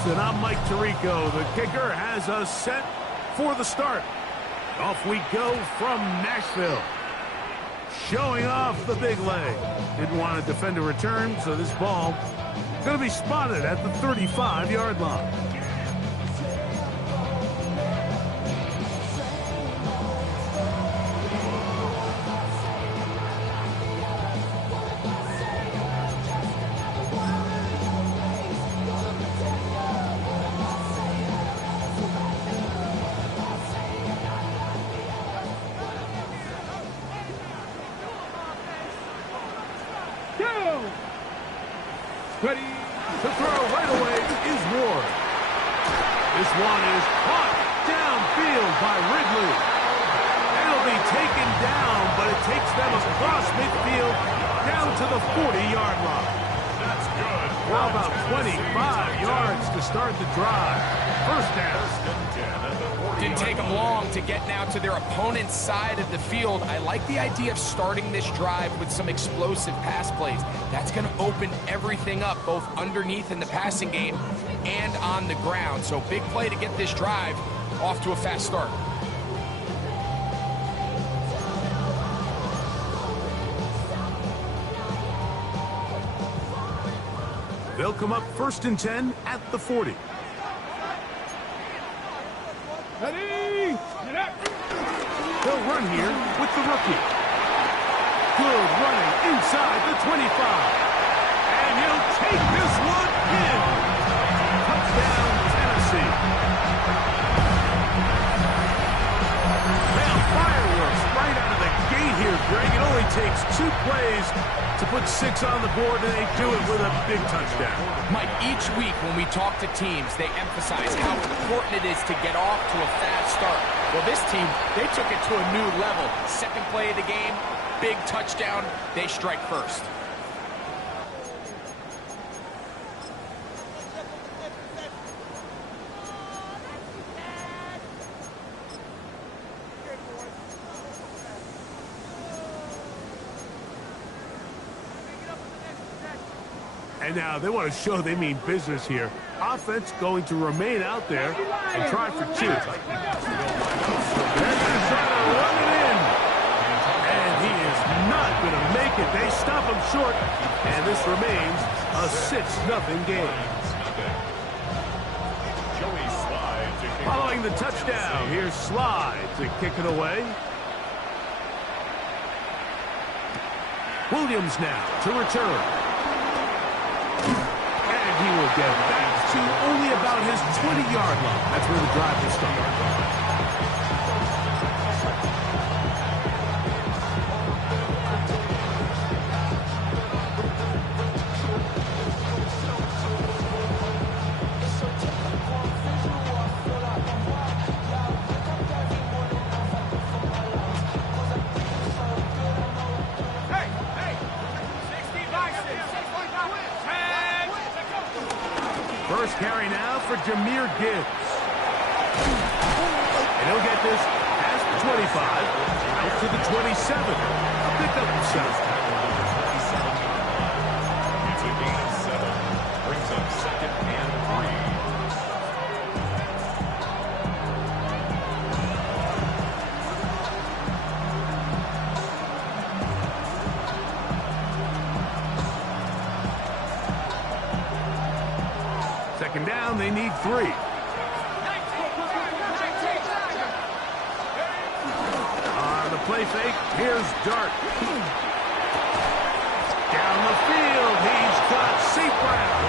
Gibbs, and I'm Mike Tirico. The kicker has us set for the start. Off we go from Nashville. Showing off the big leg. Didn't want to defend a return, so this ball going to be spotted at the 35-yard line. Ready to throw right away is Ward. This one is caught downfield by Ridley. It'll be taken down, but it takes them across midfield down to the 40-yard line. That's good. How about 25 yards to start the drive? First down. Didn't take them long to get now to their opponent's side of the field. I like the idea of starting this drive with some explosive pass plays. That's going to open everything up, both underneath in the passing game and on the ground. So big play to get this drive off to a fast start. They'll come up 1st and 10 at the 40. Ready? He'll run here with the rookie. Good running inside the 25. And he'll take this one in. Touchdown, Tennessee. Well, fireworks right out of the gate here, Greg. It only takes 2 plays to put 6 on the board, and they do it with a big touchdown. Mike, each week when we talk to teams, they emphasize how important it is to get off to a fast start. Well, this team, they took it to a new level. Second play of the game, big touchdown, they strike first. And now they want to show they mean business here. Offense going to remain out there and try for 2. They're going to try to run it in. And he is not going to make it. They stop him short. And this remains a 6-0 game. Following the touchdown, here's Slide to kick it away. Williams now to return. And he will get back to only about his 20-yard line. That's where the drive will start. First carry now for Jahmyr Gibbs. And he'll get this past the 25, out to the 27. A pickup of 7. It's a gain of 7. Brings up 2nd and 3. Second down, they need 3. On the play fake, here's Dart. Down the field, he's got St. Brown.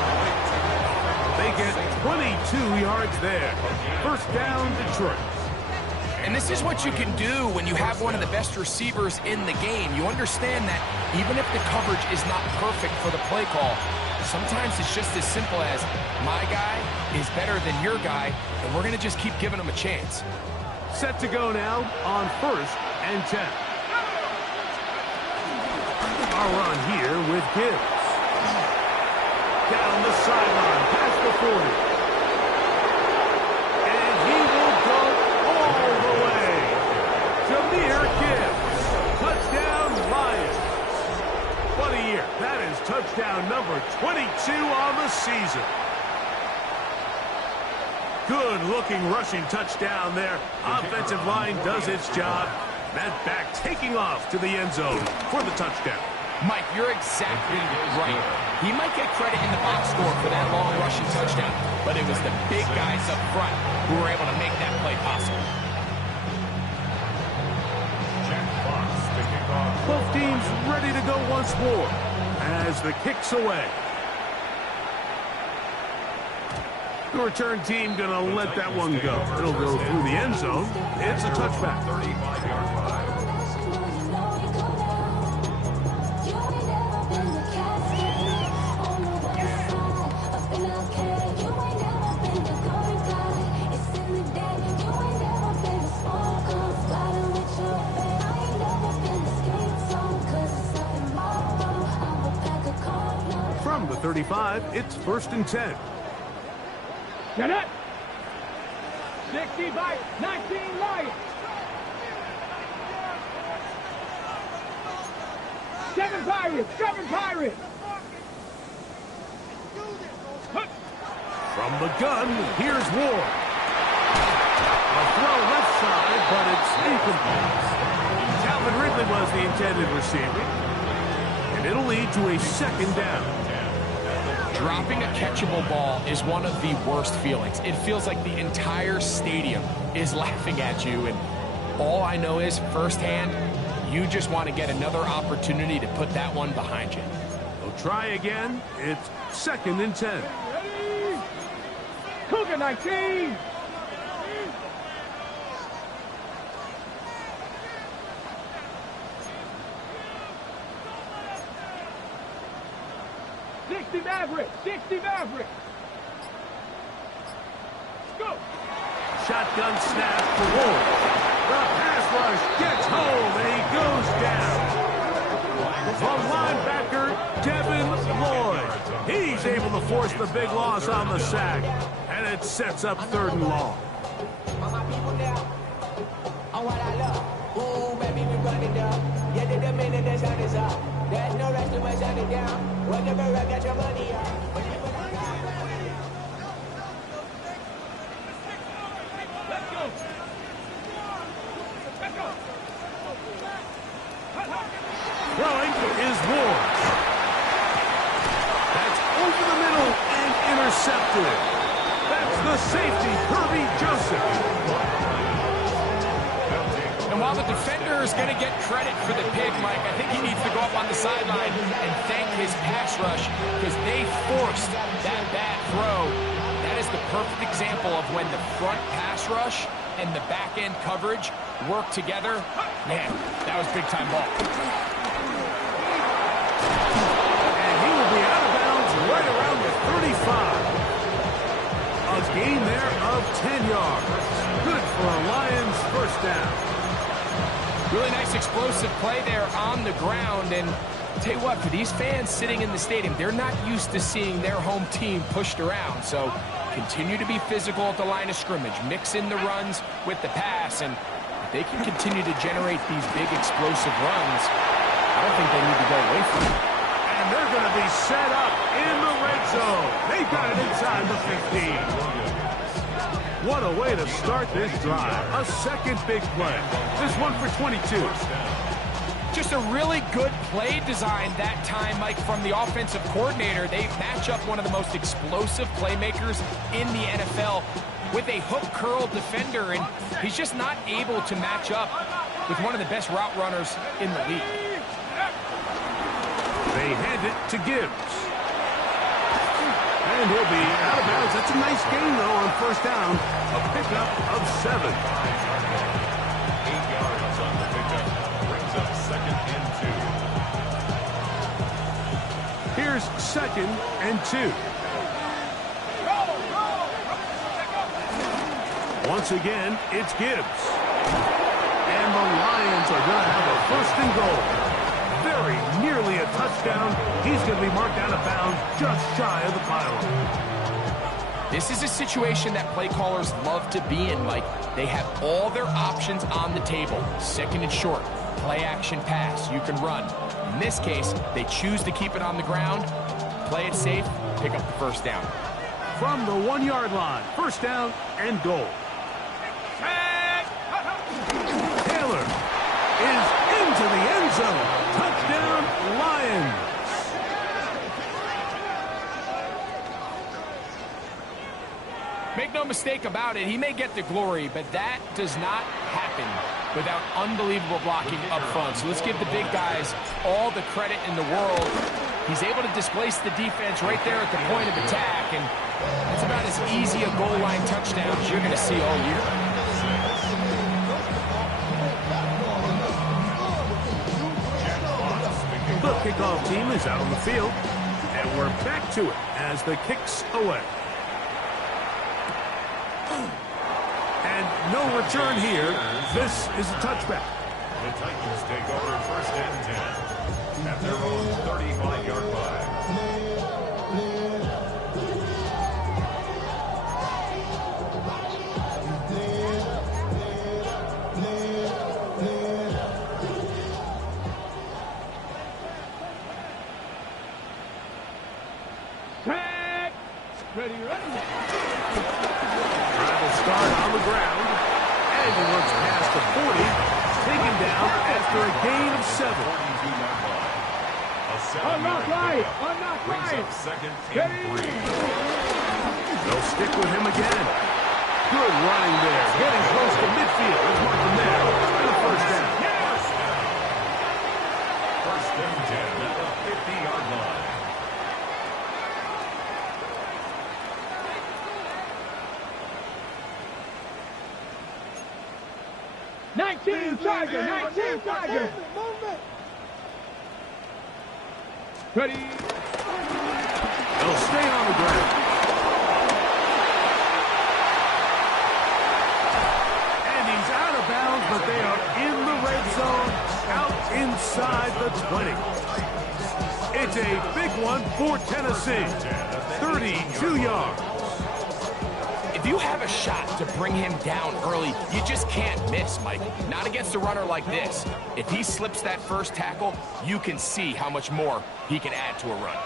They get 22 yards there. First down, Detroit. And this is what you can do when you have one of the best receivers in the game. You understand that even if the coverage is not perfect for the play call, sometimes it's just as simple as, my guy is better than your guy, and we're going to just keep giving him a chance. Set to go now on 1st and 10. A run here with Gibbs. Down the sideline, past the 40. And he will go all the way. Jahmyr Gibbs. Touchdown, Lions. What a year. That is touchdown number 22 on the season. Good-looking rushing touchdown there. Offensive line does its job. That back taking off to the end zone for the touchdown. Mike, you're exactly right. He might get credit in the box score for that long rushing touchdown, but it was the big guys up front who were able to make that play possible. Both teams ready to go once more as the kick's away. The return team going to let that one go. It'll go through the end zone. It's a touchback. 35-yard line. From the 35, it's 1st and 10. Get it! 65, 19 Lions. 7 Pirates, 7 Pirates. From the gun, here's Ward. A throw left side, but it's incomplete. Calvin Ridley was the intended receiver, and it'll lead to a 2nd down. Dropping a catchable ball is one of the worst feelings. It feels like the entire stadium is laughing at you, and all I know is firsthand, you just want to get another opportunity to put that one behind you. They'll try again. It's 2nd and 10. Ready? Cougar 19. Maverick, 60 Maverick. Go. Shotgun snap for Ward. The pass rush gets home, and he goes down. The linebacker, Devin Lloyd. He's able to force the big loss on the sack, and it sets up 3rd and long. There's no rest to my shutting down. Whenever I get your money up. Let's go. Let's go. Throwing is Ward. That's over the middle and intercepted. That's the safety, Kirby Joseph. And while the defender is going to get credit for the pick, Mike, I think he needs to go up on the sideline and thank his pass rush because they forced that bad throw. That is the perfect example of when the front pass rush and the back end coverage work together. Man, that was big-time ball. And he will be out of bounds right around the 35. A gain there of 10 yards. Good for a Lions 1st down. Really nice explosive play there on the ground. And tell you what, for these fans sitting in the stadium, they're not used to seeing their home team pushed around. So continue to be physical at the line of scrimmage. Mix in the runs with the pass. And if they can continue to generate these big explosive runs, I don't think they need to go away from it. And they're going to be set up in the red zone. They've got it inside the 15. What a way to start this drive. A 2nd big play. This one for 22. Just a really good play design that time, Mike, from the offensive coordinator. They match up one of the most explosive playmakers in the NFL with a hook curl defender, and he's just not able to match up with one of the best route runners in the league. They hand it to Gibbs. And he'll be out of bounds. That's a nice gain, though, on 1st down. A pickup of 7. 8 yards on the pickup. Brings up 2nd and 2. Here's 2nd and 2. Once again, it's Gibbs. And the Lions are going to have a 1st and goal. Very nearly a touchdown. He's going to be marked out of bounds just shy of the pylon. This is a situation that play callers love to be in, Mike. They have all their options on the table. 2nd and short, play action pass, you can run. In this case, they choose to keep it on the ground, play it safe, pick up the 1st down. from the 1-yard line. First down and goal. Taylor is into the end zone. Touchdown, Lions. Make no mistake about it, he may get the glory, but that does not happen without unbelievable blocking up front. So let's give the big guys all the credit in the world. He's able to displace the defense right there at the point of attack, and it's about as easy a goal line touchdown as you're going to see all year. The kickoff team is out on the field, and we're back to it as the kick's away. And no return here. This is a touchback. The Titans take over first and 10 at their own 35-yard line. Tag. Ready, ready. Travel start on the ground. And he runs past the 40. Taken down after a gain of 7. Unlock right. Unlock Brings right. up second Ready. and 3. They'll stick with him again. Good running there. Getting close to midfield. Let's mark him there. And a first down. First and 10 at the 50-yard line. Tiger. 19 Tiger. Ready. They'll stay on the ground. And he's out of bounds, but they are in the red zone, out inside the 20. It's a big one for Tennessee. 32 yards. If you have a shot to bring him down early, you just can't miss, Mike. Not against a runner like this. If he slips that first tackle, you can see how much more he can add to a run.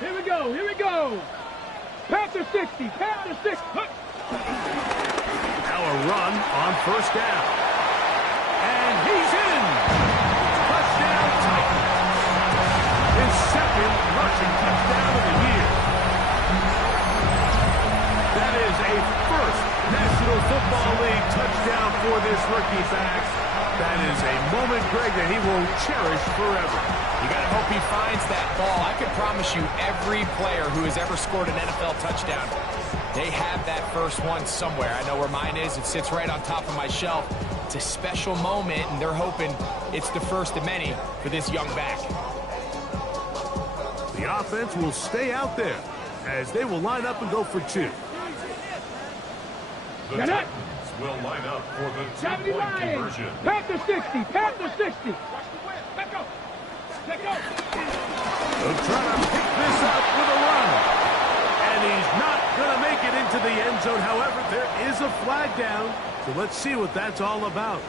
Here we go. Here we go. Panther 60. Panther 60. Now a run on first down. And he's in. Touchdown Titans. His second rushing touchdown of the year. That is a first National Football League touchdown for this rookie back. That is a moment, Greg, that he will cherish forever. You got to hope he finds that ball. I can promise you every player who has ever scored an NFL touchdown, they have that first one somewhere. I know where mine is. It sits right on top of my shelf. It's a special moment, and they're hoping it's the first of many for this young back. The offense will stay out there as they will line up and go for 2. The Titans will line up for the 2-point conversion. Panther 60. Panther 60. Let go. Let go. They'll try to pick this up with a run. And he's not going to make it into the end zone. However, there is a flag down. So let's see what that's all about.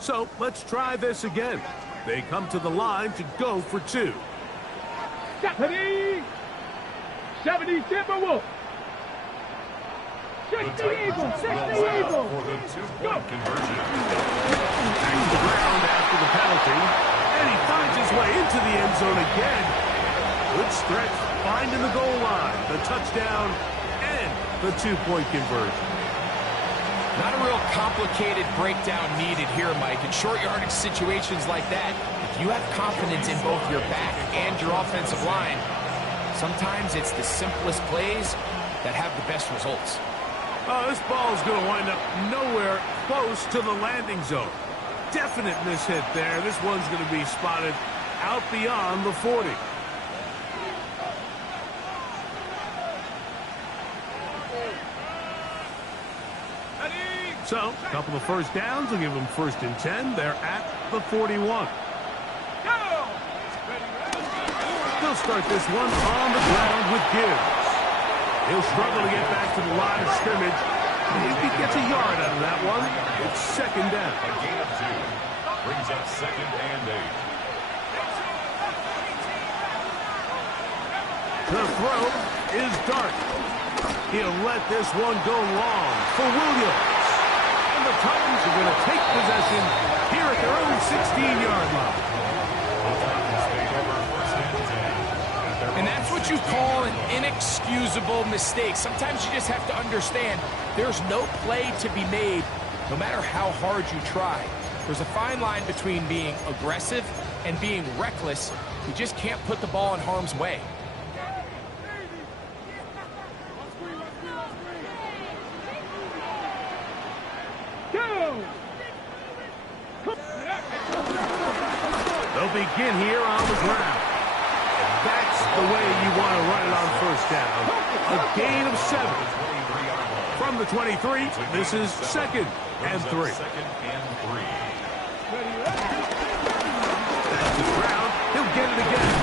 So let's try this again. They come to the line to go for 2. 70. 70 Timberwolf. 60 Eagles. 60 Eagles. For the 2-point conversion. Back to the ground after the penalty. And he finds his way into the end zone again. Good stretch, finding the goal line, the touchdown, and the 2-point conversion. Not a real complicated breakdown needed here, Mike. In short yardage situations like that, if you have confidence in both your back and your offensive line, sometimes it's the simplest plays that have the best results. Oh, this ball is going to wind up nowhere close to the landing zone. Definite mishit there. This one's going to be spotted out beyond the 40. So, a couple of first downs will give them first and 10. They're at the 41. The He'll start this one on the ground with Gibbs. He'll struggle to get back to the line of scrimmage. If he gets a yard out of that one, it's second down. A gain of 2. Brings up 2nd and 8. The throw is Dart. He'll let this one go long for Williams. And the Titans are going to take possession here at their own 16-yard line. And that's what you call an inexcusable mistake. Sometimes you just have to understand there's no play to be made, no matter how hard you try. There's a fine line between being aggressive and being reckless. You just can't put the ball in harm's way. They'll begin here on the ground. And that's the way you want to run it on first down. A gain of 7. From the 23, this is 2nd and 3. That's the ground. He'll get it again.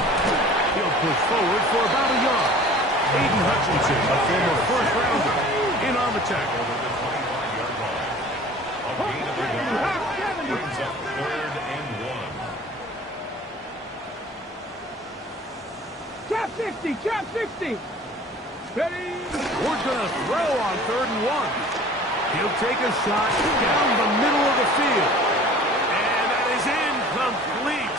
He'll push forward for about a yard. Aiden Hutchinson, a former first-rounder, in on the tackle. Brings up 3rd and 1. Trap 60, trap 60. Ready? We're going to throw on 3rd and 1. He'll take a shot down the middle of the field. And that is incomplete.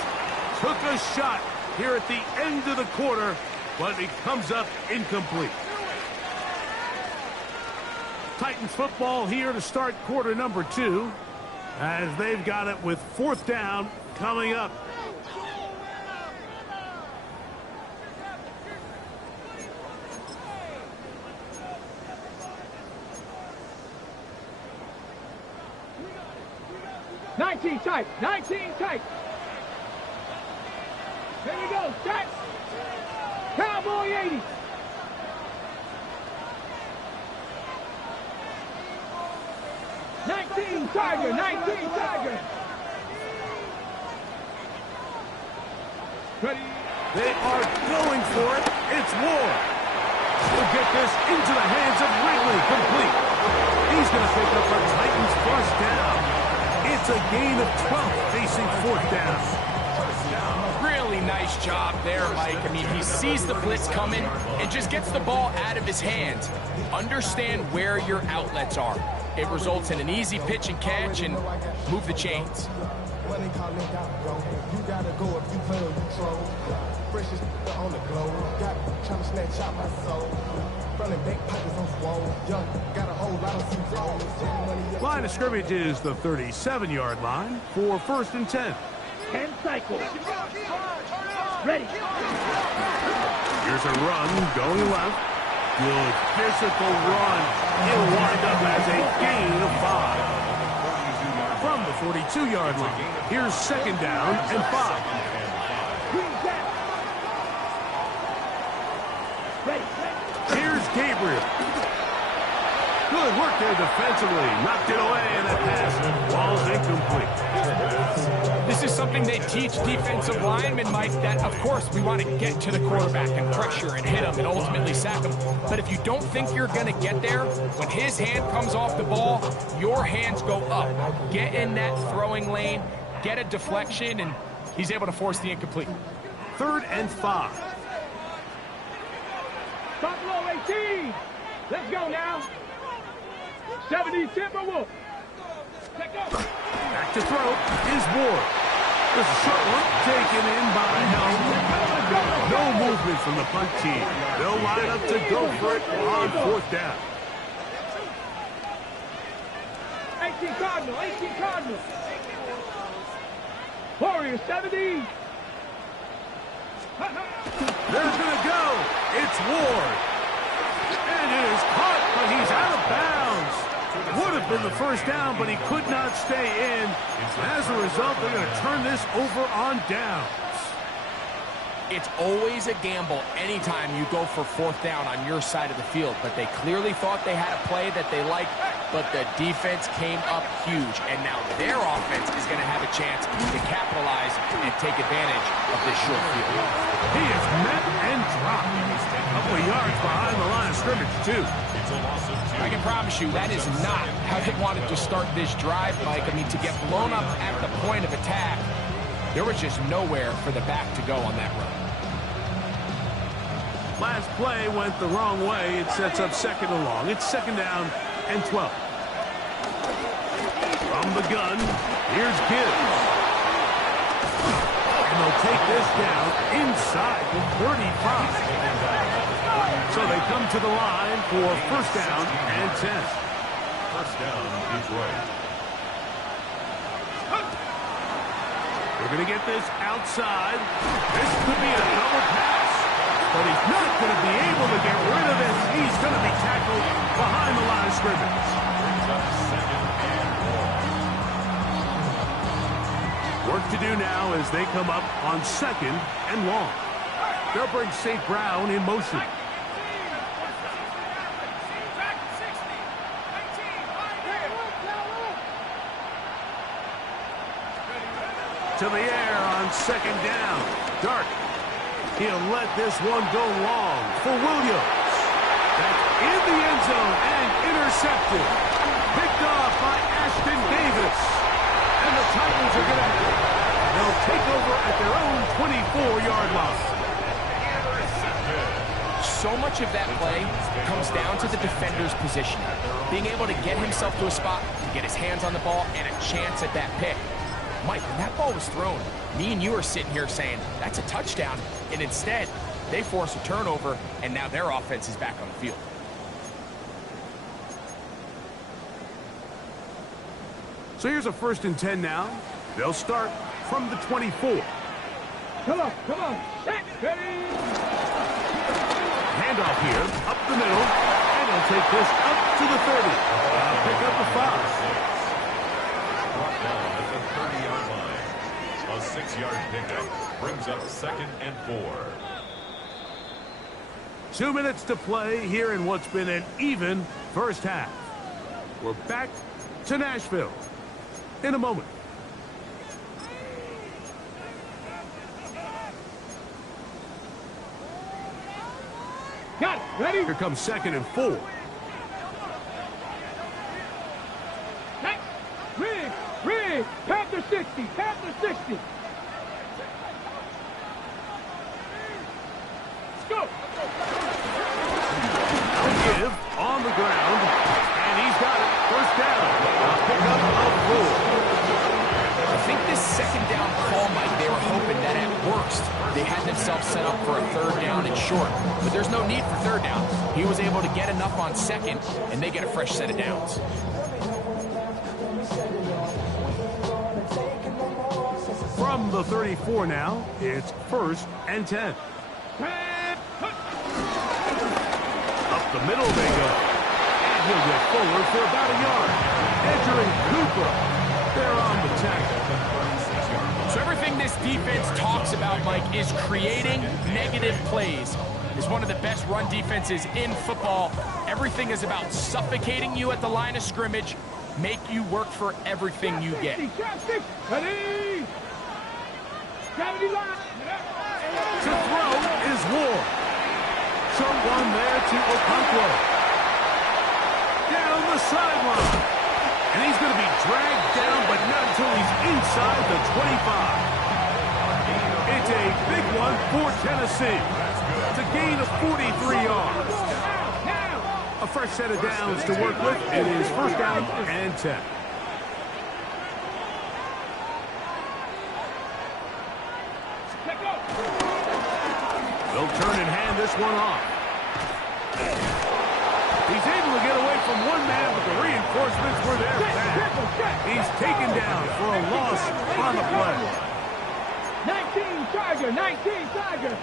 Took a shot here at the end of the quarter, but it comes up incomplete. Titans football here to start quarter number 2, as they've got it with 4th down coming up. Nineteen tight, 19 tight. Here we go, set. Cowboy 80. Tiger, 19 Tiger. Ready? They are going for it. It's Ward. He'll get this into the hands of Wrigley, complete. He's going to pick up a Titans first down. It's a gain of 12 facing 4th down. Really nice job there, Mike. I mean, he sees the blitz coming and just gets the ball out of his hands. Understand where your outlets are. It results in an easy pitch and catch and move the chains. Line of scrimmage is the 37-yard line for 1st and 10. 10 cycles. Ready. Here's a run going left. Good physical run. He'll wind up as a gain of 5. From the 42-yard line, here's 2nd down and 5. Here's Gabriel. Good work there defensively. Knocked it away, and that pass ball's incomplete. This is something they teach defensive linemen, Mike, that, of course, we want to get to the quarterback and pressure and hit him and ultimately sack him. But if you don't think you're going to get there, when his hand comes off the ball, your hands go up. Get in that throwing lane, get a deflection, and he's able to force the incomplete. 3rd and 5. Buffalo 18. Let's go now. 70 Timberwolves. Back to throw is Ward. This short one taken in by Helm. No movement from the punt team. They'll line up to go for it on 4th down. 18 Cardinal, 18 Cardinal. Warriors 70. They're going to go. It's Ward. And it is caught, but he's out of bounds. Would have been the first down, but he could not stay in. As a result, they're going to turn this over on downs. It's always a gamble anytime you go for 4th down on your side of the field, but they clearly thought they had a play that they liked. but the defense came up huge, and now their offense is going to have a chance to capitalize and take advantage of this short field. He is met and dropped. A couple of yards behind the line of scrimmage, too. It's a loss of 2. I can promise you that is not how they wanted to start this drive, Mike. I mean, to get blown up at the point of attack, there was just nowhere for the back to go on that run. Last play went the wrong way. It sets up second and long. It's second down and 12. From the gun, here's Gibbs. And they'll take this down inside the 35. So they come to the line for first down and 10. First down, Detroit. We're going to get this outside. This could be a double pass. But he's not going to be able to get rid of this. He's going to be tackled behind the line of scrimmage. Brings up second and 1. Work to do now as they come up on second and long. They'll bring St. Brown in motion. To the air on second down. Dark. He'll let this one go long for Williams. That's in the end zone and intercepted. Picked off by Ashton Davis. And the Titans are going to have it. They'll take over at their own 24-yard line. So much of that play comes down to the defender's positioning. Being able to get himself to a spot, to get his hands on the ball, and a chance at that pick. Mike, when that ball was thrown, me and you are sitting here saying, that's a touchdown. And instead, they force a turnover, and now their offense is back on the field. So here's a first and 10 now. They'll start from the 24. Come on, come on. Set, ready. Handoff here, up the middle, and he'll take this up to the 30. Pick up the 5. Brought down at the 30-yard line. A 6-yard pickup brings up second and 4. 2 minutes to play here in what's been an even first half. We're back to Nashville in a moment. Got it. Ready? Here comes second and 4. Hey, Rig. Panther 60. Panther 60. Let's go. Give on the ground, and he's got it. First down. A pickup of 4. I think this second down call, Mike, they were hoping that at worst they had themselves set up for a third down and short. But there's no need for third down. He was able to get enough on second, and they get a fresh set of downs. From the 34 now, it's first and 10. Up the middle they go. And he'll get forward for about a yard. Entering Cooper. They're on the tackle. So everything this defense talks about, Mike, is creating negative plays. It's one of the best run defenses in football. Everything is about suffocating you at the line of scrimmage, make you work for everything you get. Ready? Gravity line. To throw is Ward. Short one there to Okonkwo. Down the sideline. And he's going to be dragged down, but not until he's inside the 25. It's a big one for Tennessee. It's a gain of 43 yards. A fresh set of downs to work with. It is first down and 10. They'll turn and hand this one off. He's able to get away from one man, but the reinforcements were there fast. He's taken down for a loss on the play. 19 Tiger, 19 Tiger.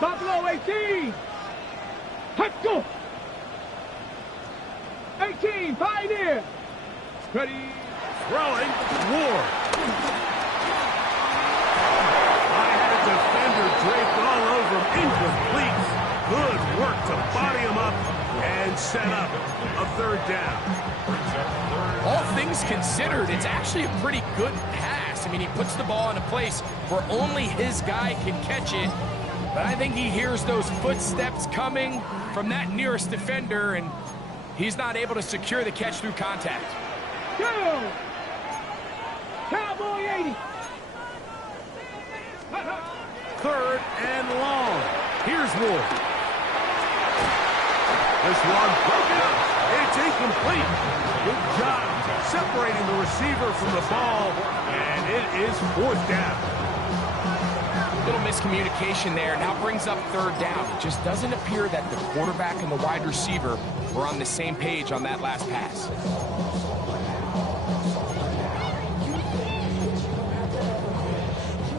Buffalo 18. Let's go. 18, Pioneer. Ready. Throwing, Ward. Defender draped all over him. Incomplete. Good work to body him up set up a third down. All things considered, it's actually a pretty good pass. I mean, he puts the ball in a place where only his guy can catch it. But I think he hears those footsteps coming from that nearest defender, and he's not able to secure the catch through contact. Go! Cowboy 80. Third and long. Here's Ward. This one broken up. It's incomplete. Good job separating the receiver from the ball, and it is fourth down. Little miscommunication there. Now brings up third down. It just doesn't appear that the quarterback and the wide receiver were on the same page on that last pass.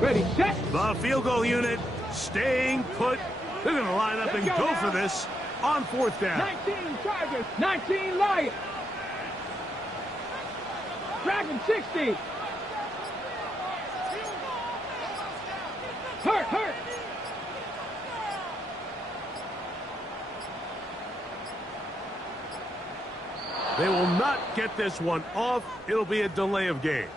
Ready, set. The field goal unit staying put. They're going to line up and go for this on fourth down. 19 Tigers, 19 Lions. Dragon 60. Hurt. They will not get this one off. It'll be a delay of game.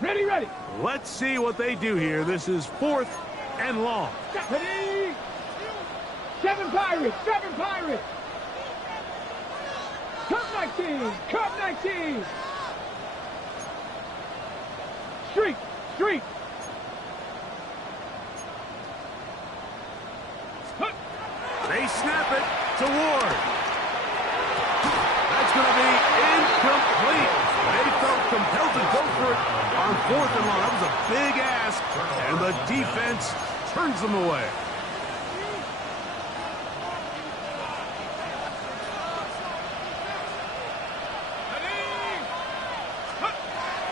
Ready. Let's see what they do here. This is fourth and long. Ready. 7 Pirates. Cup 19. Streak. They snap it to Ward. That's going to be incomplete. They felt compelled to go for it on fourth and long. That was a big ask, and the defense turns them away.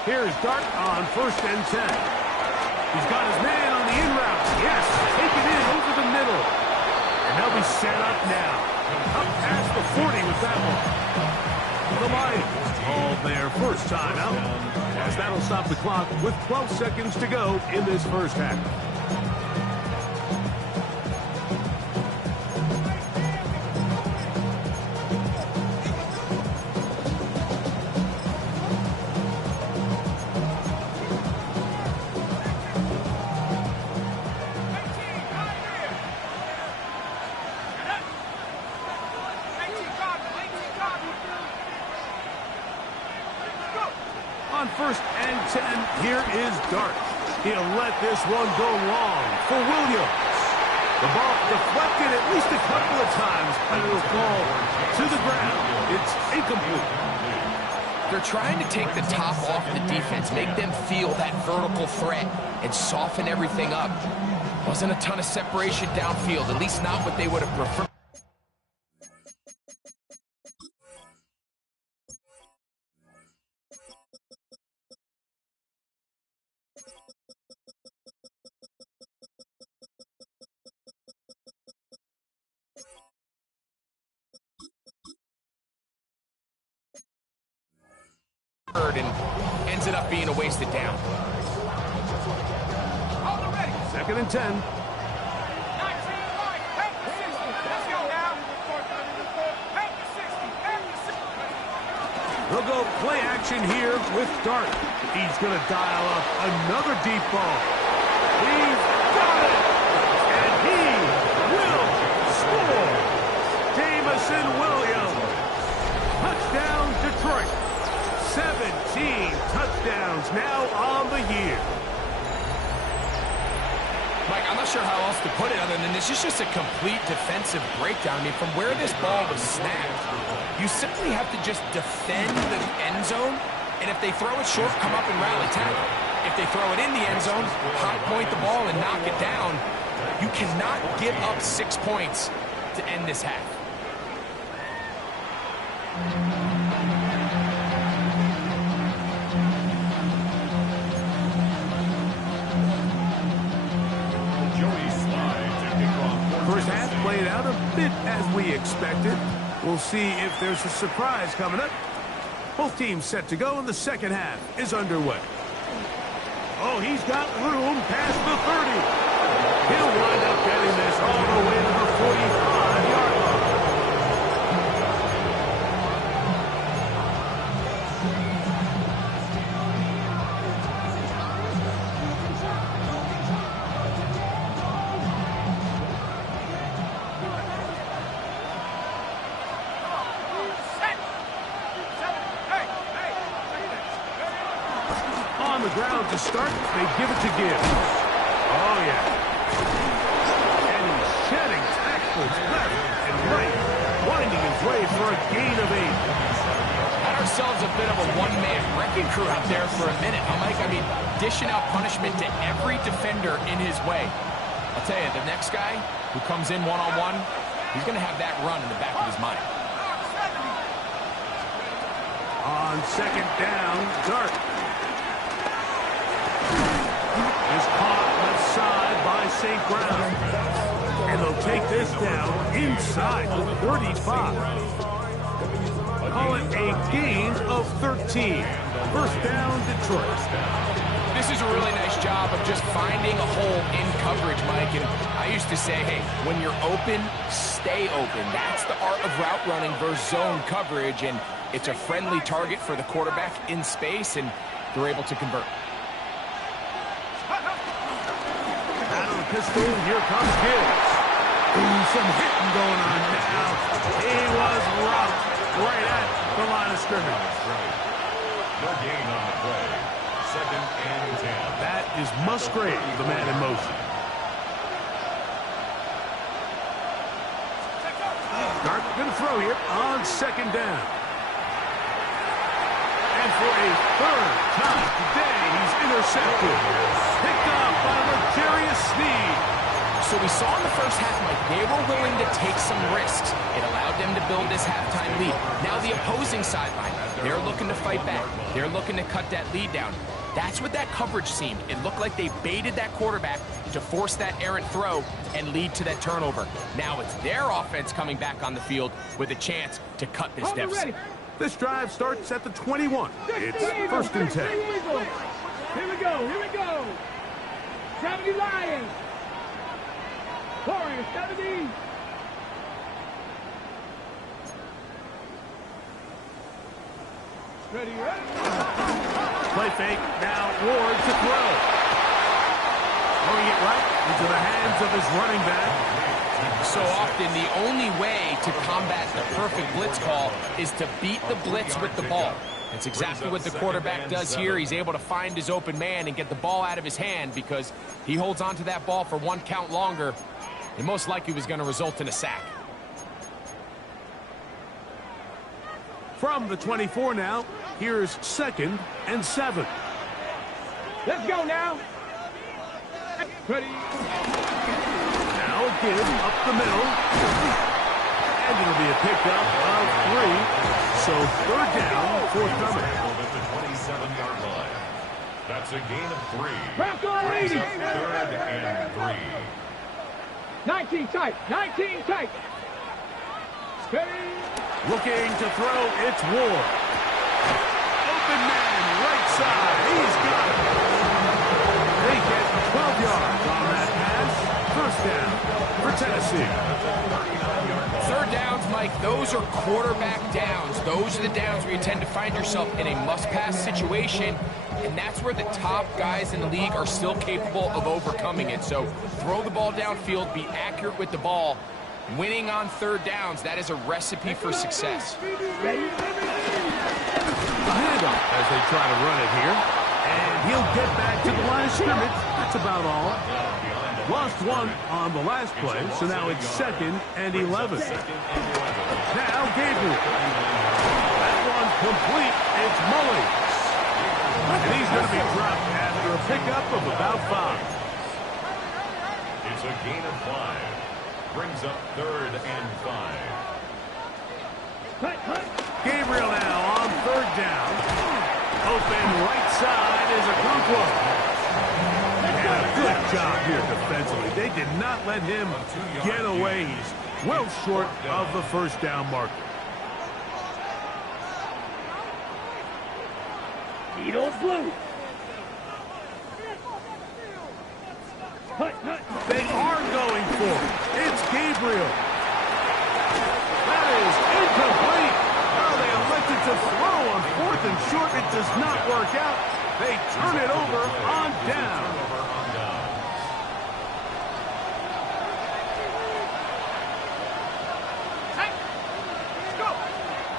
Here's Dart on first and 10. He's got his man on the in route. Yes, take it in over the middle. And they'll be set up now. Up past the 40 with that one. The Lions all their first time out, as that'll stop the clock with 12 seconds to go in this first half. On first and 10, here is Dart. He'll let this one go long for Williams. The ball deflected at least a couple of times, and it'll fall to the ground. It's incomplete. They're trying to take the top off the defense, make them feel that vertical threat, and soften everything up. Wasn't a ton of separation downfield, at least not what they would have preferred. And ends it up being a wasted down. Second and 10. They'll go play action here with Dart. He's going to dial up another deep ball. He's got it! And he will score! Jamison Williams. Touchdown, Detroit. 17 touchdowns now on the year. Mike, I'm not sure how else to put it other than this is just a complete defensive breakdown. I mean, from where this ball was snapped, you simply have to just defend the end zone, and if they throw it short, come up and rally tackle. If they throw it in the end zone, high point the ball and knock it down. You cannot give up 6 points to end this half. First half played out a bit as we expected. We'll see if there's a surprise coming up. Both teams set to go, and the second half is underway. Oh, he's got room past the 30. He'll wind up getting this all the way to the 45-yard line. On the ground to start, they give it to Gibbs. Oh, yeah. And he's shedding tackles left and right, winding his way for a gain of 8. Had ourselves a bit of a one-man wrecking crew out there for a minute, huh, Mike? I mean, dishing out punishment to every defender in his way. I'll tell you, the next guy who comes in one-on-one, he's going to have that run in the back of his mind. On second down, Dart is caught left side by St. Brown. And they'll take this down inside the 35. Call it a gain of 13. First down, Detroit. This is a really nice job of just finding a hole in coverage, Mike. And I used to say, hey, when you're open, stay open. That's the art of route running versus zone coverage. And it's a friendly target for the quarterback in space, and they're able to convert. Out of the pistol, here comes Gibbs. Ooh, some hitting going on now. He was rocked right at the line of scrimmage. No gain on the play. Second and 10. That is Musgrave, the man in motion. Dart going to throw here on second down. And for a third time today, he's intercepted. Picked up by Legarius Sneed. So we saw in the first half, Mike, they were willing to take some risks. It allowed them to build this halftime lead. Now the opposing sideline, they're looking to fight back. They're looking to cut that lead down. That's what that coverage seemed. It looked like they baited that quarterback to force that errant throw and lead to that turnover. Now it's their offense coming back on the field with a chance to cut this deficit. This drive starts at the 21. It's first and 10. Here we go, here we go. 70 Lions. Warriors, 70. Ready, ready. Play fake, now Ward to throw. Throwing it right into the hands of his running back. So often, the only way to combat the perfect blitz call is to beat the blitz with the ball. That's exactly what the quarterback does here. He's able to find his open man and get the ball out of his hand because he holds on to that ball for one count longer. It most likely was going to result in a sack. From the 24 now, here's second and 7. Let's go now. Ready. Now again, up the middle. And it'll be a pickup of 3. So third down, forthcoming. At the 27-yard line. That's a gain of 3. Bronco leading. Third and 3. 19 tight, 19 tight. Steady. Looking to throw, it's Ward. Open man, right side. He's got it. They get 12 yards on that pass. First down for Tennessee. Third downs, Mike, those are quarterback downs. Those are the downs where you tend to find yourself in a must-pass situation, and that's where the top guys in the league are still capable of overcoming it. So throw the ball downfield, be accurate with the ball. Winning on third downs, that is a recipe for success. A handoff as they try to run it here. And he'll get back to the line of scrimmage. That's about all. Lost one on the last play, so now it's second and 11. Now Gabriel. That one complete. It's Mullins. And he's going to be dropped after a pickup of about 5. It's a gain of 5. Brings up third and 5. Gabriel now on third down. Open right side is a Okonkwo. And a good job here defensively. They did not let him get away. He's well short of the first down marker. Needles loose. They are going for it. It's Gabriel. That is incomplete. Well, they elected to throw on 4th and short. It does not work out. They turn it over on down.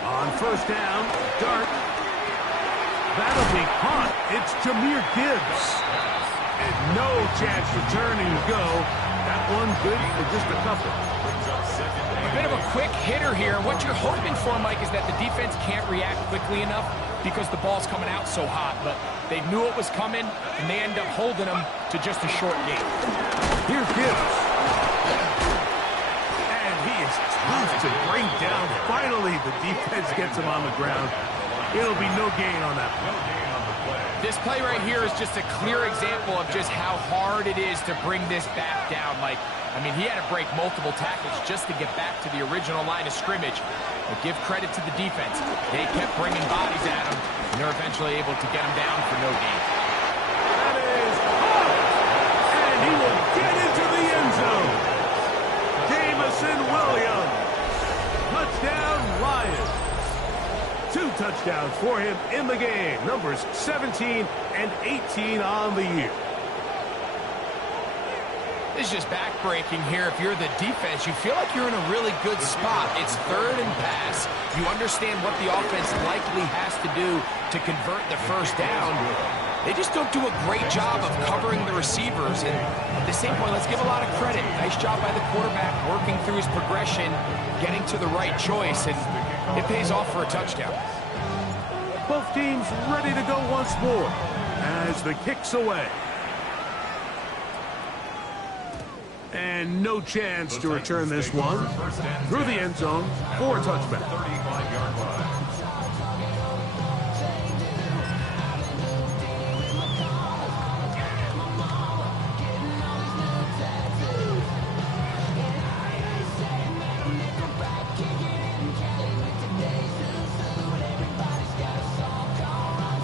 On first down, Dart. That'll be caught. It's Jahmyr Gibbs. And no chance returning to go. That one good for just a couple. A bit of a quick hitter here. What you're hoping for, Mike, is that the defense can't react quickly enough because the ball's coming out so hot. But they knew it was coming, and they end up holding them to just a short game. Here's Gibbs. And he is tough to bring down. Finally, the defense gets him on the ground. It'll be no gain on that play. This play right here is just a clear example of just how hard it is to bring this back down, Mike. I mean, he had to break multiple tackles just to get back to the original line of scrimmage. But give credit to the defense. They kept bringing bodies at him, and they're eventually able to get him down for no gain. That is hard. And he will get into the end zone. Jamison Williams. Touchdown, Lions. 2 touchdowns for him in the game. Numbers 17 and 18 on the year. This is just backbreaking here. If you're the defense, you feel like you're in a really good spot. It's 3rd and pass. You understand what the offense likely has to do to convert the first down. They just don't do a great job of covering the receivers. And at the same point, let's give a lot of credit. Nice job by the quarterback working through his progression, getting to the right choice, and it pays off for a touchdown. Both teams ready to go once more as the kick's away. And no chance to return this one through the end zone for a touchback. 35-yard line.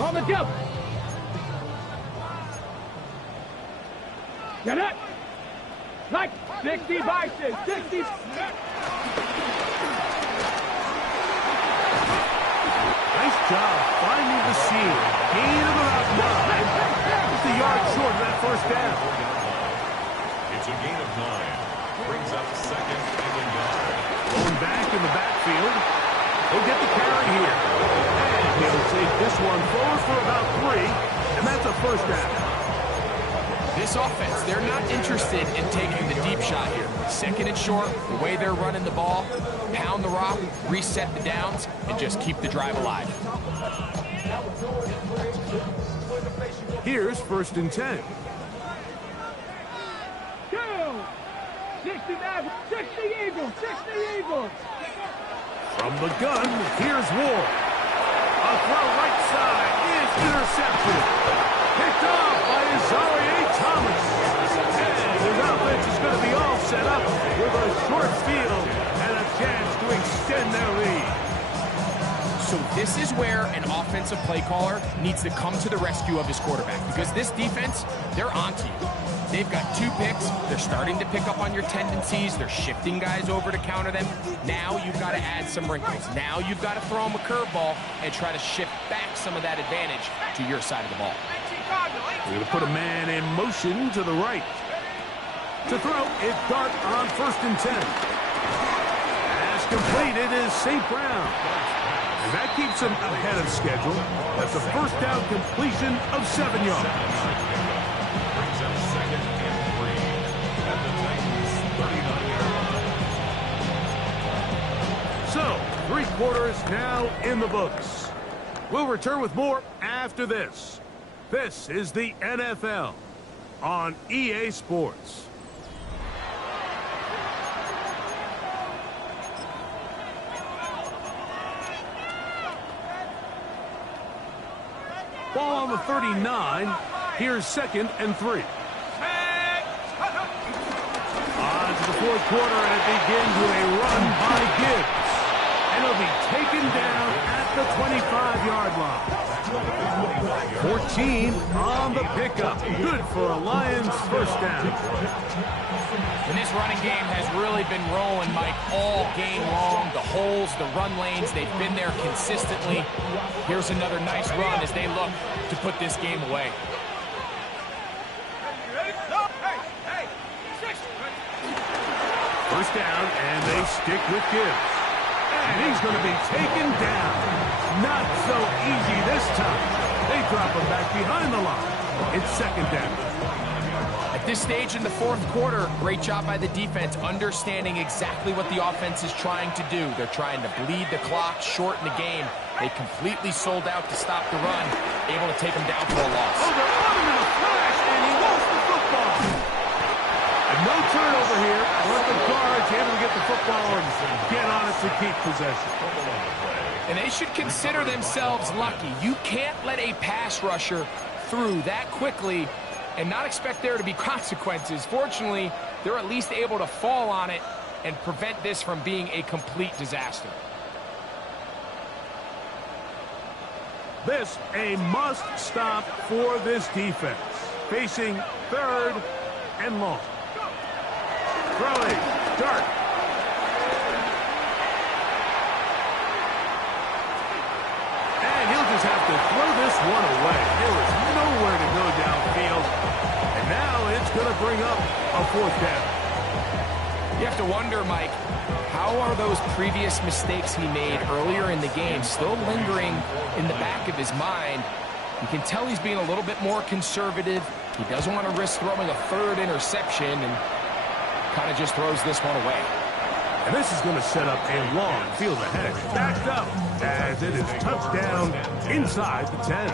On the jump. Get it. Like 60 bison. 60. Nice job finding the seam. Gain of about 9. Just a yard short of that first down. It's a gain of 9. Brings up 2nd and 9. Going back in the backfield. He'll get the carry here. And he'll take this one forward for about 3. And that's a first down. This offense, they're not interested in taking the deep shot here. 2nd and short, the way they're running the ball, pound the rock, reset the downs, and just keep the drive alive. Here's 1st and 10. 2. 69. 60 Eagles. 60 Eagles. From the gun, here's Ward. A throw right side is intercepted. Picked off by Azarie Thomas. And his offense is going to be all set up with a short field and a chance to extend their lead. So this is where an offensive play caller needs to come to the rescue of his quarterback, because this defense, they're onto you. They've got 2 picks. They're starting to pick up on your tendencies. They're shifting guys over to counter them. Now you've got to add some wrinkles. Now you've got to throw them a curveball and try to shift back some of that advantage to your side of the ball. We're going to put a man in motion to the right. To throw, it's Dart on 1st and 10. As completed is St. Brown. And that keeps him ahead of schedule. That's a first down completion of 7 yards. Brings up 2nd and 3 at the Titans' 39-yard line. So, 3 quarters now in the books. We'll return with more after this. This is the NFL on EA Sports. Ball on the 39. Here's 2nd and 3. On to the 4th quarter, and it begins with a run by Gibbs. And he'll be taken down at the 25-yard line. 14 on the pickup. Good for a Lions first down. And this running game has really been rolling, Mike, all game long. The holes, the run lanes, they've been there consistently. Here's another nice run as they look to put this game away. First down, and they stick with Gibbs. And he's going to be taken down. Not so easy this time. They drop him back behind the line. It's second down. At this stage in the fourth quarter, great job by the defense, understanding exactly what the offense is trying to do. They're trying to bleed the clock, shorten the game. They completely sold out to stop the run, able to take him down for a loss. Oh, they're on him in a flash, and he lost the football. And no turnover here. One of the guards able to get the football and get on it to keep possession. And they should consider themselves lucky. You can't let a pass rusher through that quickly and not expect there to be consequences. Fortunately, they're at least able to fall on it and prevent this from being a complete disaster. This a must stop for this defense. Facing third and long. Throwing, dart. And he'll just have to throw this one away. There was nowhere to go downfield. And now it's going to bring up a fourth down. You have to wonder, Mike, how are those previous mistakes he made earlier in the game still lingering in the back of his mind? You can tell he's being a little bit more conservative. He doesn't want to risk throwing a third interception and kind of just throws this one away. And this is going to set up a long field ahead. Backed up as it is touchdown inside the 10.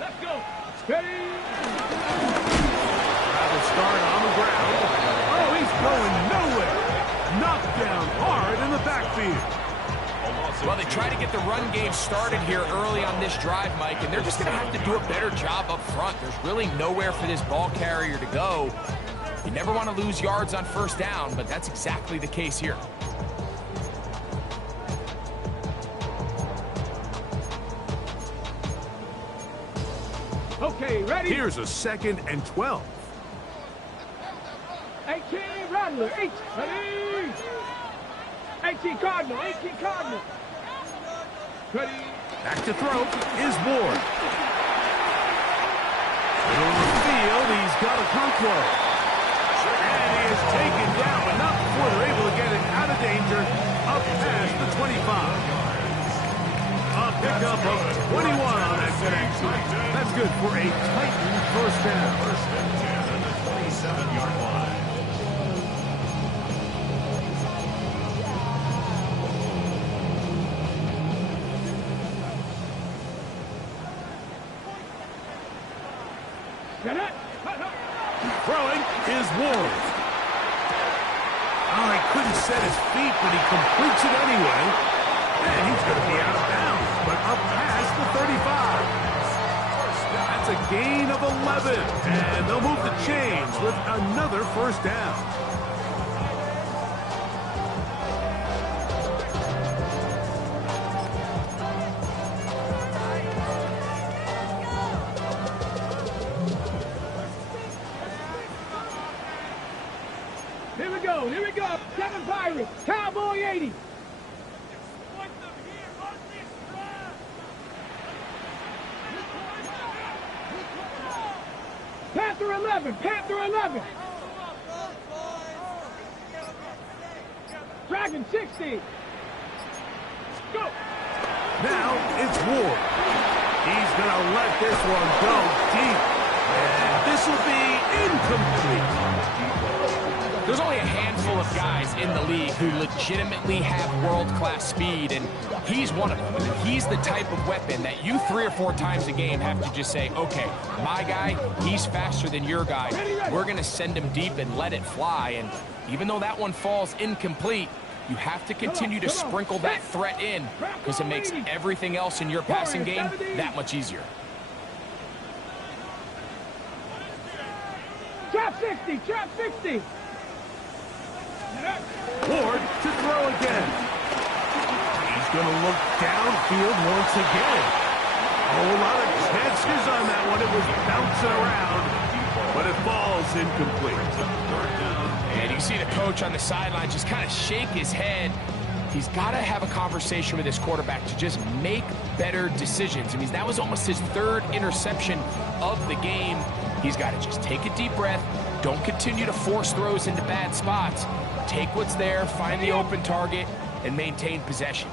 Let's go. Steady. Start on the ground. Oh, he's going nowhere. Knocked down hard in the backfield. Well, they try to get the run game started here early on this drive, Mike, and they're just going to have to do a better job up front. There's really nowhere for this ball carrier to go. You never want to lose yards on first down, but that's exactly the case here. Okay, ready? Here's a 2nd and 12. 18 Rattler. 8. Ready? 18 Cardinal. 18 Cardinal. Ready? Back to throw is Ward. Middle of the field, he's got a control. And he is taken down, but not before they're able to get it out of danger up past the 25. A pickup of 21 on that connection. That's good for a Titan first down. First and 10 at the 27-yard line. Throwing is Ward. Oh, he couldn't set his feet, but he completes it anyway. And he's going to be out of bounds, but up past the 35. That's a gain of 11. And they'll move the chains with another first down. Here we go. 7 Pirates. Cowboy 80. Panther 11. Panther 11. Dragon 60. Go. Now it's Ward. He's going to let this one go deep. And this will be incomplete. There's only a handful of guys in the league who legitimately have world-class speed, and he's one of them. He's the type of weapon that you 3 or 4 times a game have to just say, okay, my guy, he's faster than your guy. We're going to send him deep and let it fly, and Even though that one falls incomplete, you have to continue to sprinkle that threat in because it makes everything else in your passing game that much easier. Trap 60, trap 60. Ward to throw again. He's going to look downfield once again. A whole lot of chances on that one. It was bouncing around, but it falls incomplete. And you see the coach on the sideline just kind of shake his head. He's got to have a conversation with his quarterback to just make better decisions. I mean, that was almost his third interception of the game. He's got to just take a deep breath. Don't continue to force throws into bad spots. Take what's there, find the open target, and maintain possession.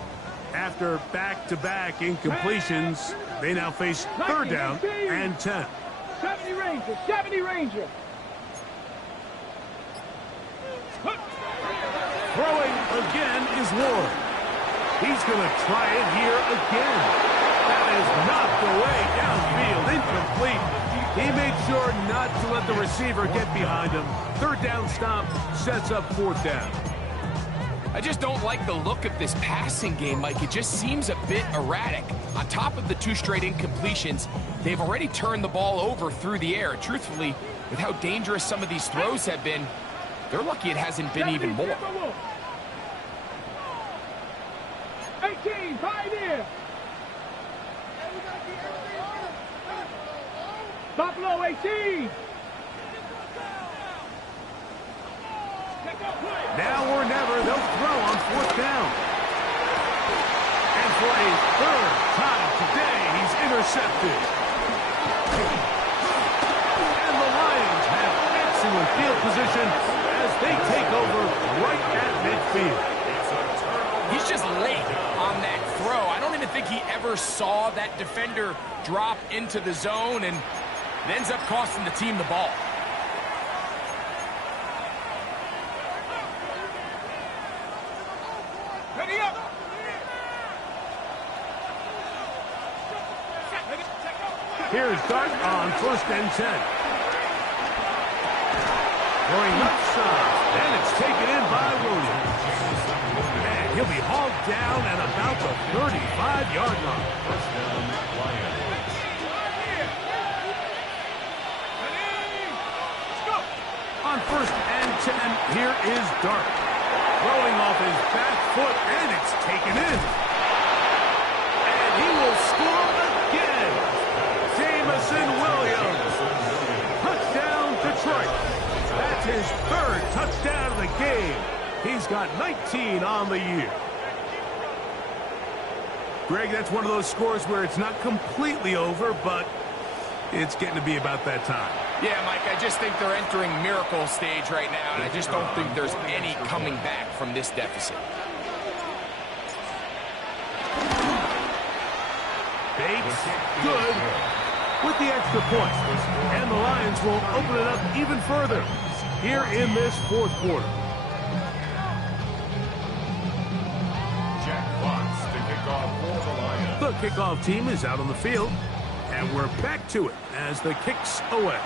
After back-to-back incompletions, they now face third down and 10. 70 Ranger, 70 Ranger. Throwing again is Ward. He's going to try it here again. That is knocked away downfield, incomplete. He made sure not to let the receiver get behind him. Third down stop sets up fourth down. I just don't like the look of this passing game, Mike. It just seems a bit erratic. On top of the 2 straight incompletions, they've already turned the ball over through the air. Truthfully, with how dangerous some of these throws have been, they're lucky it hasn't been even more. 18, pioneer. Buffalo 18. Now or never, they'll throw on fourth down. And for a third time today, he's intercepted. And the Lions have excellent field position as they take over right at midfield. He's just late on that throw. I don't even think he ever saw that defender drop into the zone, and it ends up costing the team the ball. Ready up. Here's Dart on first and 10. Going left side, and it's taken in by Williams. And he'll be hauled down at about the 35-yard line. First down, Lions. On first and 10, here is Dart. Throwing off his back foot, and it's taken in. And he will score again. Jamison Williams. Touchdown, Detroit. That's his third touchdown of the game. He's got 19 on the year. Greg, that's one of those scores where it's not completely over, but it's getting to be about that time. Yeah, Mike, I just think they're entering miracle stage right now, and I just don't think there's any coming back from this deficit. Bates, good, with the extra point. And the Lions will open it up even further here in this fourth quarter. Jack Fox to kick off for the Lions. The kickoff team is out on the field, and we're back to it as the kick's away.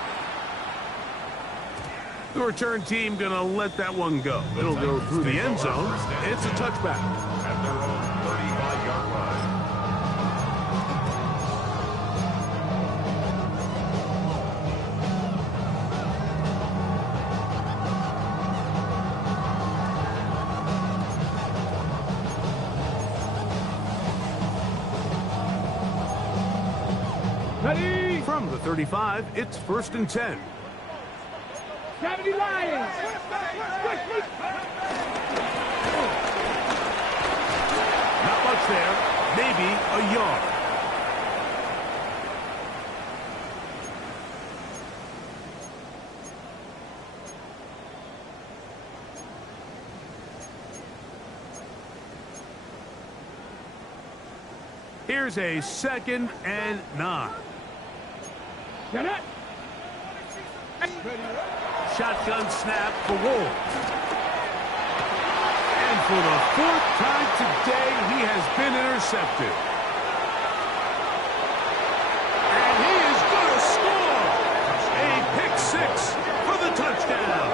The return team going to let that one go. It'll go through the end zone. It's a touchback. At their own 35-yard line. Ready. From the 35, it's first and 10. 70 Lions. Not much there. Maybe a yard. Here's a second and 9. Get it. Shotgun snap for Ward. And for the fourth time today, he has been intercepted. And he is going to score. A pick six for the touchdown.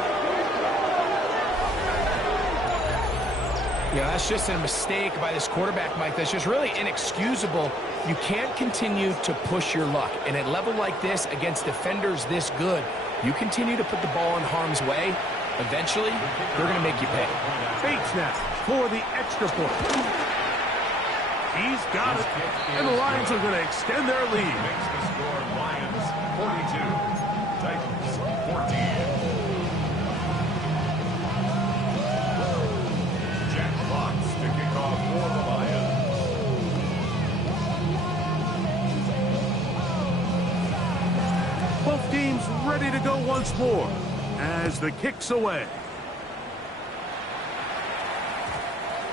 Yeah, that's just a mistake by this quarterback, Mike. That's just really inexcusable. You can't continue to push your luck. And at a level like this, against defenders this good, you continue to put the ball in harm's way, eventually, they're going to make you pay. Fake snap for the extra point. He's got it. And the Lions are going to extend their lead. Makes the score Lions 42, Titans 14. Jack Fox to kick off for the Lions. Both teams ready to go once more as the kick's away.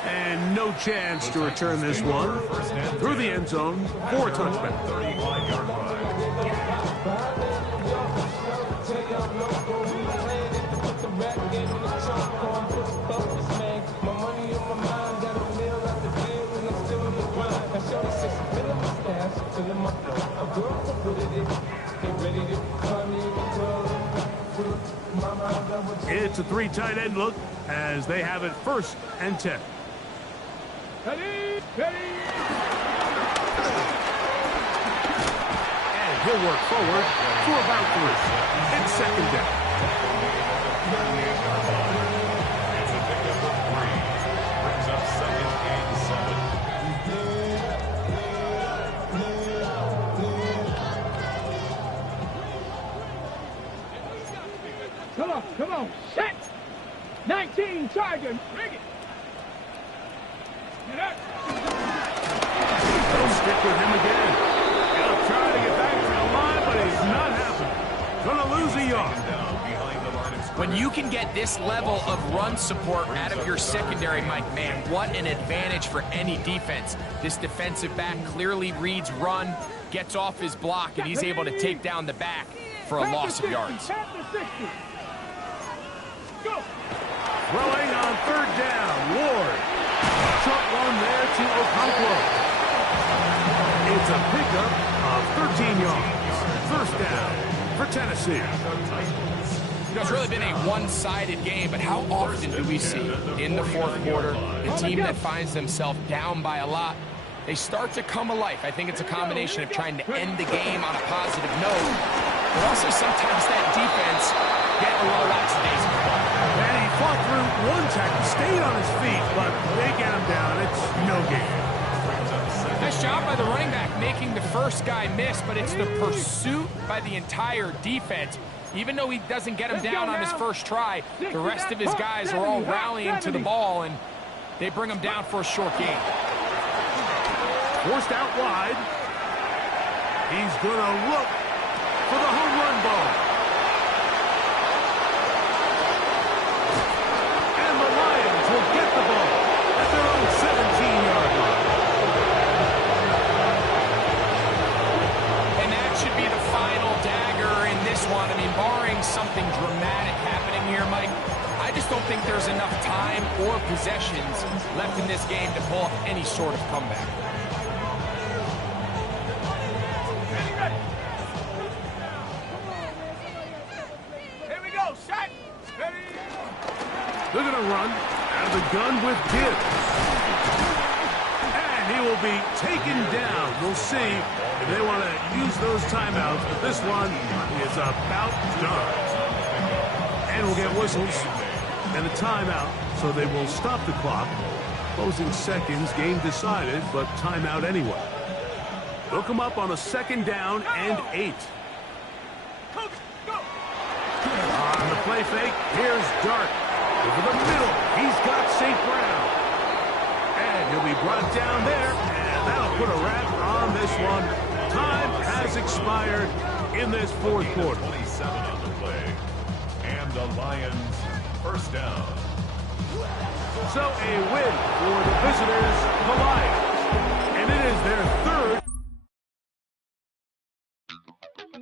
And no chance to return this one through the end zone for a touchback. 35-yard line. It's a three tight end look as they have it 1st and 10. Ready. And he'll work forward for about 3. It's 2nd down. It's a pickup of 3. Brings up 2nd and 7. Come on. Set. 19, Tiger. Bring it. Get up. They'll stick with him again. He'll try to get back to the line, but it's not happening. Gonna lose a yard. Down behind the line of scrimmage. When you can get this level of run support out of your secondary, Mike, man, what an advantage for any defense. This defensive back clearly reads run, gets off his block, and he's able to take down the back for a loss of yards. Go. Throwing on 3rd down. Ward. Short one there to Okonkwo. It's a pickup of 13 yards. 1st down for Tennessee. You know, it's really been a one-sided game, but how often do we see in the 4th quarter a team that finds themselves down by a lot, they start to come alive? I think it's a combination of trying to end the game on a positive note, but also sometimes that defense get a little lackadaisical. And he fought through one tackle, stayed on his feet, but they get him down. It's no game. Nice job by the running back making the first guy miss, but it's the pursuit by the entire defense. Even though he doesn't get him down on his first try, the rest of his guys are all rallying to the ball, and they bring him down for a short gain. Forced out wide. He's going to look for the home run ball. And the Lions will get the ball at their own 17-yard line. And that should be the final dagger in this one. I mean, barring something dramatic happening here, Mike, I just don't think there's enough time or possessions left in this game to pull off any sort of comeback. They're going to run out of the gun with Gibbs. And he will be taken down. We'll see if they want to use those timeouts, but this one is about done. And we'll get whistles and a timeout, so they will stop the clock. Closing seconds, game decided, but timeout anyway. They'll come up on a 2nd down and 8. On the play fake, here's Dart. Over the middle, he's got St. Brown. And he'll be brought down there, and that'll put a wrap on this one. Time has expired in this 4th quarter. 27 on the play. And the Lions 1st down. So a win for the visitors, the Lions. And it is their 3rd